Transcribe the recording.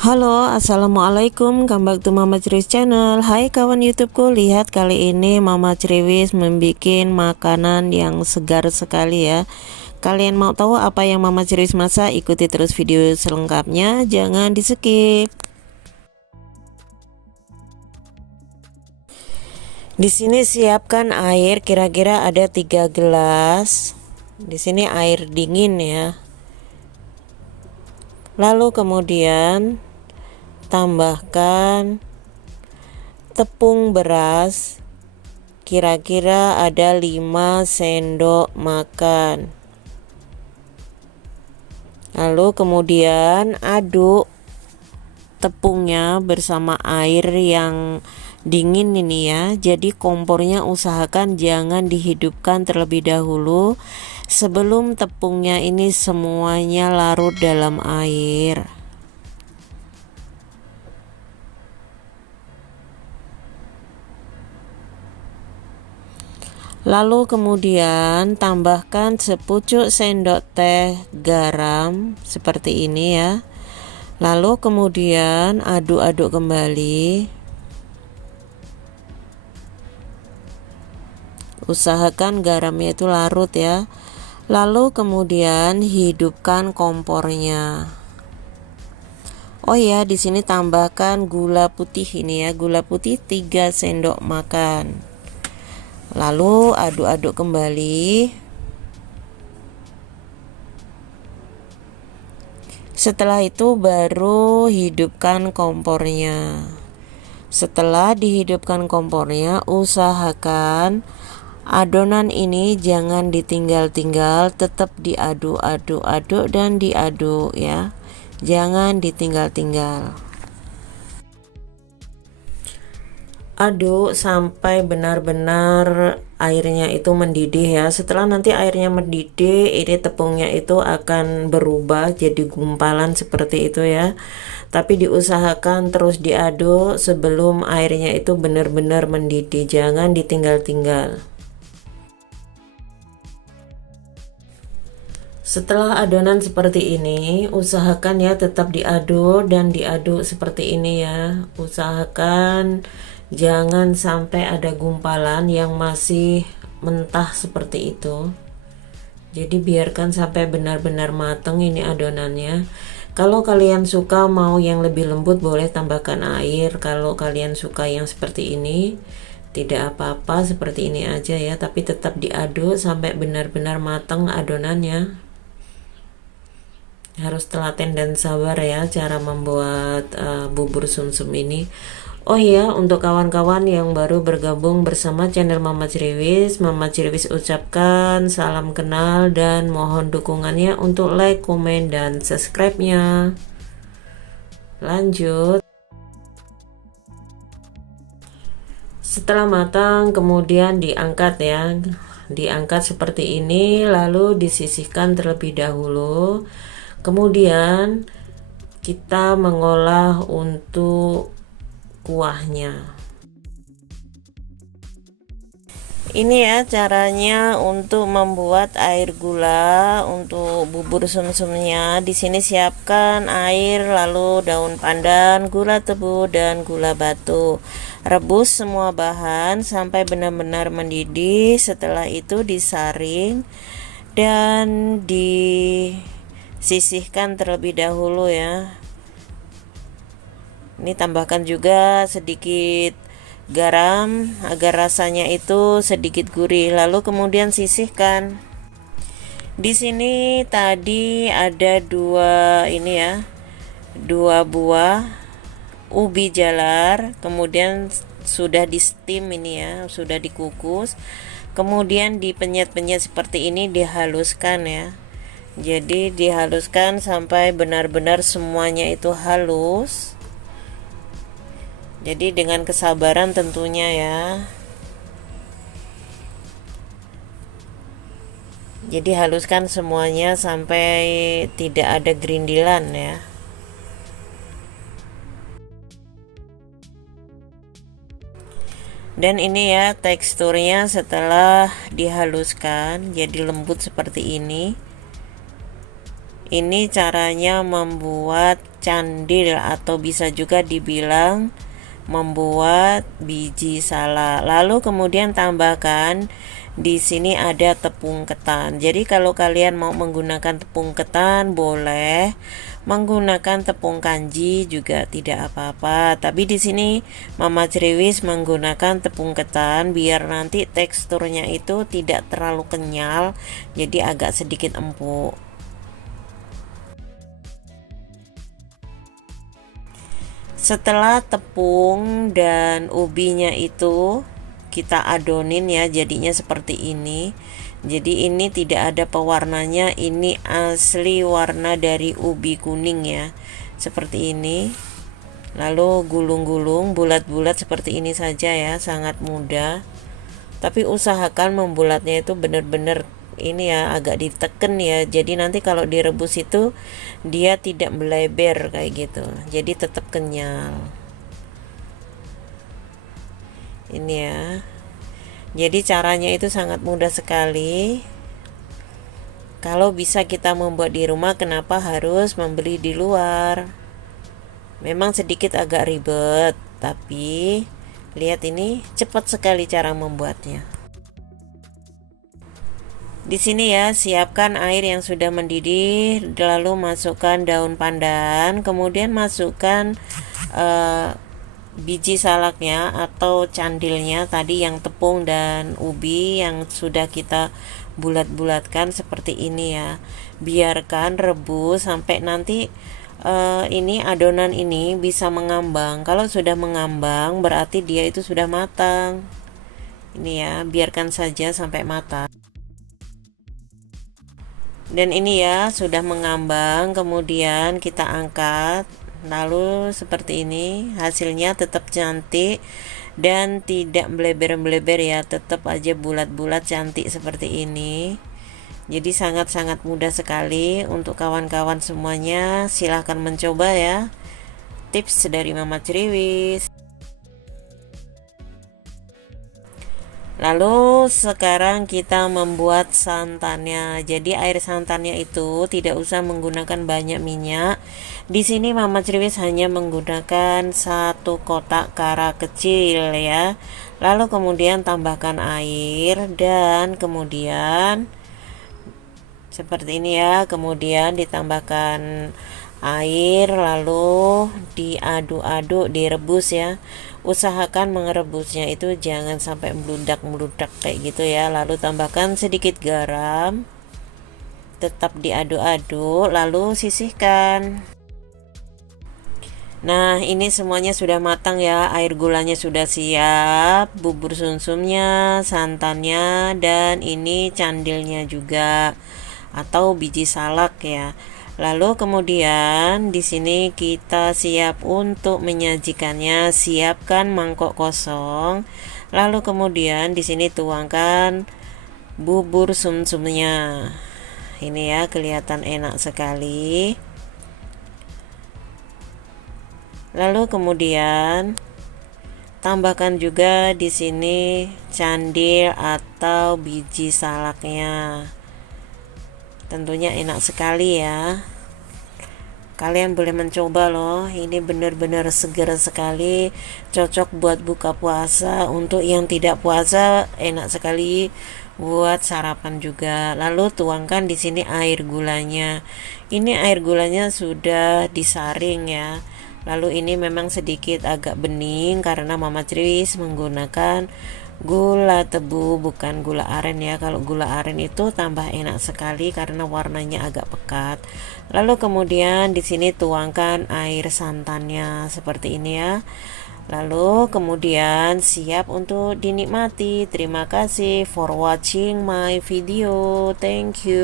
Halo, assalamualaikum, come back to Mama Ceriwis channel. Hai kawan YouTubeku, lihat kali ini Mama Ceriwis membuat makanan yang segar sekali ya. Kalian mau tahu apa yang Mama Ceriwis masak? Ikuti terus video selengkapnya, jangan di skip. Di sini siapkan air, kira-kira ada 3 gelas. Di sini air dingin ya. Lalu kemudian tambahkan tepung beras, kira-kira ada 5 sendok makan. Lalu kemudian aduk tepungnya bersama air yang dingin ini ya. Jadi kompornya usahakan jangan dihidupkan terlebih dahulu sebelum tepungnya ini semuanya larut dalam air. Lalu kemudian tambahkan sepucuk sendok teh garam seperti ini ya. Lalu kemudian aduk-aduk kembali. Usahakan garamnya itu larut ya. Lalu kemudian hidupkan kompornya. Oh ya, di sini tambahkan gula putih ini ya. Gula putih 3 sendok makan. Lalu aduk-aduk kembali. Setelah itu baru hidupkan kompornya. Setelah dihidupkan kompornya, usahakan adonan ini jangan ditinggal-tinggal, tetap diaduk-aduk dan diaduk ya. Jangan ditinggal-tinggal. Aduk sampai benar-benar airnya itu mendidih ya. Setelah nanti airnya mendidih, ini tepungnya itu akan berubah jadi gumpalan seperti itu ya. Tapi diusahakan terus diaduk sebelum airnya itu benar-benar mendidih, jangan ditinggal-tinggal. Setelah adonan seperti ini, usahakan ya tetap diaduk dan diaduk seperti ini ya. Usahakan jangan sampai ada gumpalan yang masih mentah seperti itu. Jadi biarkan sampai benar-benar matang ini adonannya. Kalau kalian suka mau yang lebih lembut boleh tambahkan air. Kalau kalian suka yang seperti ini tidak apa-apa, seperti ini aja ya. Tapi tetap diaduk sampai benar-benar matang adonannya. Harus telaten dan sabar ya cara membuat bubur sumsum ini. Oh iya, untuk kawan-kawan yang baru bergabung bersama channel Mama Ceriwis ucapkan salam kenal dan mohon dukungannya untuk like, komen, dan subscribe-nya. Lanjut. Setelah matang kemudian diangkat ya. Diangkat seperti ini lalu disisihkan terlebih dahulu. Kemudian kita mengolah untuk kuahnya. Ini ya caranya untuk membuat air gula untuk bubur sumsumnya. Di sini siapkan air, lalu daun pandan, gula tebu, dan gula batu. Rebus semua bahan sampai benar-benar mendidih. Setelah itu disaring dan disisihkan terlebih dahulu ya. Ini tambahkan juga sedikit garam agar rasanya itu sedikit gurih. Lalu kemudian sisihkan. Di sini tadi ada dua buah ubi jalar, kemudian sudah di steam ini ya, sudah dikukus. Kemudian dipenyet-penyet seperti ini, dihaluskan ya. Jadi dihaluskan sampai benar-benar semuanya itu halus. Jadi dengan kesabaran tentunya ya. Jadi haluskan semuanya sampai tidak ada gerindilan ya. Dan ini ya teksturnya setelah dihaluskan jadi lembut seperti ini. Ini caranya membuat candil atau bisa juga dibilang membuat biji salak. Lalu kemudian tambahkan di sini ada tepung ketan. Jadi kalau kalian mau menggunakan tepung ketan boleh, menggunakan tepung kanji juga tidak apa-apa. Tapi di sini Mama Ceriwis menggunakan tepung ketan biar nanti teksturnya itu tidak terlalu kenyal, jadi agak sedikit empuk. Setelah tepung dan ubinya itu kita adonin ya, jadinya seperti ini. Jadi ini tidak ada pewarnanya, ini asli warna dari ubi kuning ya, seperti ini. Lalu gulung-gulung bulat-bulat seperti ini saja ya, sangat mudah. Tapi usahakan membulatnya itu benar-benar ini ya, agak diteken ya, jadi nanti kalau direbus itu dia tidak melebar kayak gitu, jadi tetap kenyal ini ya. Jadi caranya itu sangat mudah sekali. Kalau bisa kita membuat di rumah, kenapa harus membeli di luar? Memang sedikit agak ribet, tapi lihat ini cepat sekali cara membuatnya. Di sini ya, siapkan air yang sudah mendidih, lalu masukkan daun pandan, kemudian masukkan biji salaknya atau candilnya tadi yang tepung dan ubi yang sudah kita bulat-bulatkan seperti ini ya. Biarkan rebus sampai nanti ini adonan ini bisa mengambang. Kalau sudah mengambang berarti dia itu sudah matang. Ini ya, biarkan saja sampai matang. Dan ini ya sudah mengambang, kemudian kita angkat. Lalu seperti ini, hasilnya tetap cantik dan tidak melebar-melebar ya, tetap aja bulat-bulat cantik seperti ini. Jadi sangat-sangat mudah sekali untuk kawan-kawan semuanya, silahkan mencoba ya. Tips dari Mama Ceriwis. Lalu sekarang kita membuat santannya. Jadi air santannya itu tidak usah menggunakan banyak minyak. Di sini Mama Ceriwis hanya menggunakan 1 kotak kara kecil ya. Lalu kemudian tambahkan air dan kemudian seperti ini ya. Kemudian ditambahkan air lalu diaduk-aduk, direbus ya. Usahakan merebusnya itu jangan sampai meludak-meludak kayak gitu ya. Lalu tambahkan sedikit garam, tetap diaduk-aduk lalu sisihkan. Nah ini semuanya sudah matang ya, air gulanya sudah siap, bubur sumsumnya, santannya, dan ini candilnya juga atau biji salak ya. Lalu kemudian di sini kita siap untuk menyajikannya. Siapkan mangkok kosong. Lalu kemudian di sini tuangkan bubur sumsumnya. Ini ya, kelihatan enak sekali. Lalu kemudian tambahkan juga di sini candil atau biji salaknya. Tentunya enak sekali ya. Kalian boleh mencoba loh. Ini benar-benar segar sekali, cocok buat buka puasa. Untuk yang tidak puasa enak sekali buat sarapan juga. Lalu tuangkan di sini air gulanya. Ini air gulanya sudah disaring ya. Lalu ini memang sedikit agak bening karena Mama Ceriwis menggunakan gula tebu bukan gula aren ya. Kalau gula aren itu tambah enak sekali karena warnanya agak pekat. Lalu kemudian di sini tuangkan air santannya seperti ini ya. Lalu kemudian siap untuk dinikmati. Terima kasih for watching my video. Thank you.